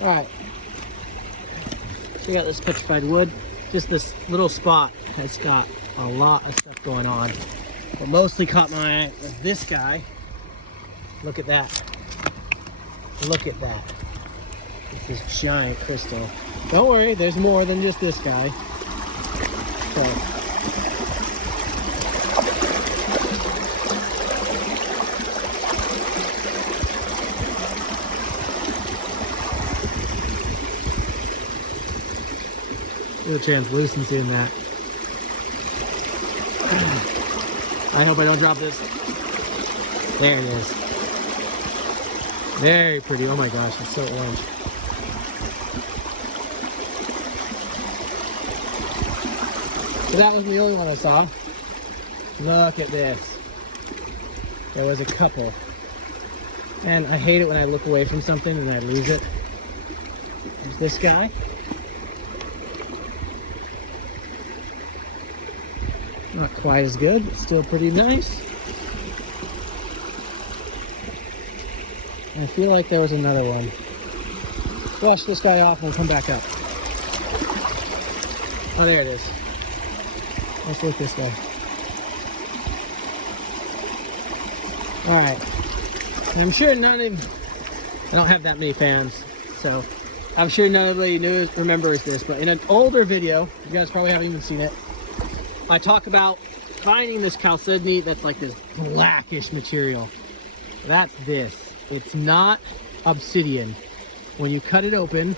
All right. Check out this petrified wood. Just this little spot has got a lot of stuff going on. What mostly caught my eye was this guy. Look at that. Look at that. It's this giant crystal. Don't worry, there's more than just this guy. Okay. Real translucency in that. I hope I don't drop this. There it is. Very pretty. Oh my gosh, it's so orange. So that wasn't the only one I saw. Look at this. There was a couple. And I hate it when I look away from something and I lose it. There's this guy. Not quite as good, but still pretty nice. I feel like there was another one. Flush this guy off and we'll come back up. Oh, there it is. Let's look this way. All right. And I'm sure none of, I don't have that many fans, so I'm sure nobody remembers this, but in an older video, you guys probably haven't even seen it, I talk about finding this chalcedony that's like this blackish material. That's this. It's not obsidian. When you cut it open,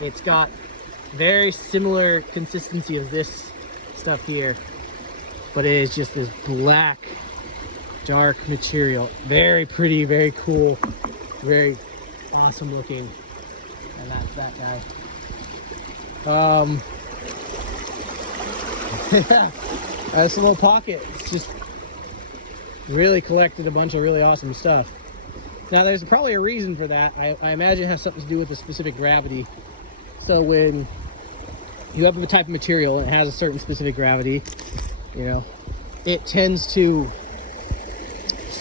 it's got very similar consistency of this stuff here, but it is just this black, dark material. Very pretty, very cool, very awesome looking. And that's that guy. Yeah, that's a little pocket. It's just really collected a bunch of really awesome stuff. Now there's probably a reason for that. I imagine it has something to do with the specific gravity. So when you have a type of material and it has a certain specific gravity, you know, it tends to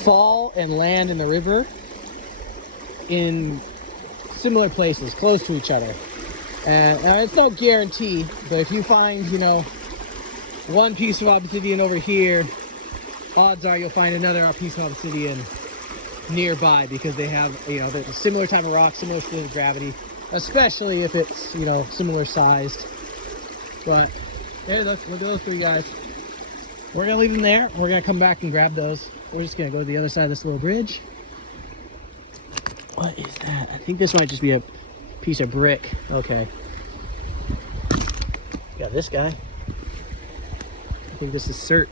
fall and land in the river in similar places, close to each other. And it's no guarantee, but if you find, you know, one piece of obsidian over here, odds are you'll find another piece of obsidian nearby because they have, you know, a similar type of rock, similar speed of gravity, especially if it's, you know, similar sized. But there, look at those three guys. We're gonna leave them there. We're gonna come back and grab those. We're just gonna go to the other side of this little bridge. What is that? I think this might just be a piece of brick. Okay. Got this guy. I think this is cert.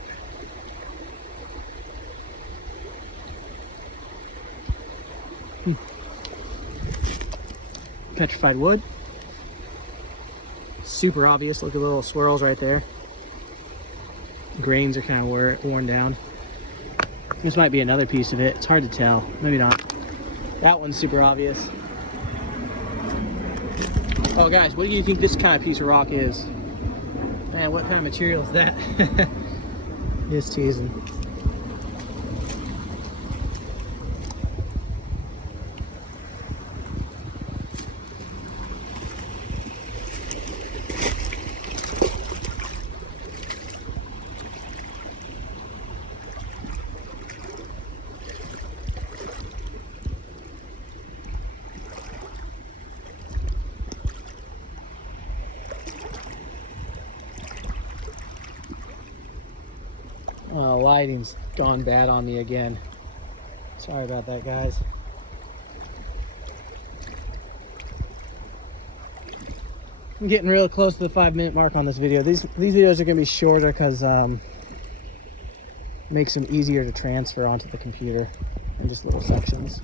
Petrified wood. Super obvious. Look at the little swirls right there. Grains are kind of worn down. This might be another piece of it. It's hard to tell. Maybe not. That one's super obvious. Oh guys, what do you think this kind of piece of rock is? Man, what kind of material is that? Just teasing. Oh, lighting's gone bad on me again. Sorry about that, guys. I'm getting real close to the 5-minute mark on this video. These videos are gonna be shorter because it makes them easier to transfer onto the computer in just little sections.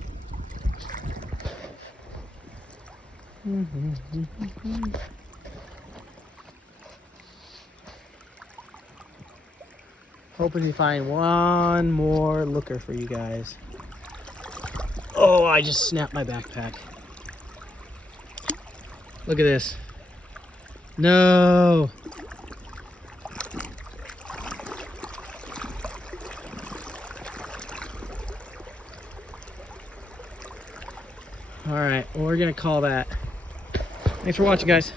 Hoping to find one more looker for you guys. Oh, I just snapped my backpack. Look at this. No. All right, well, we're gonna call that. Thanks for watching, guys.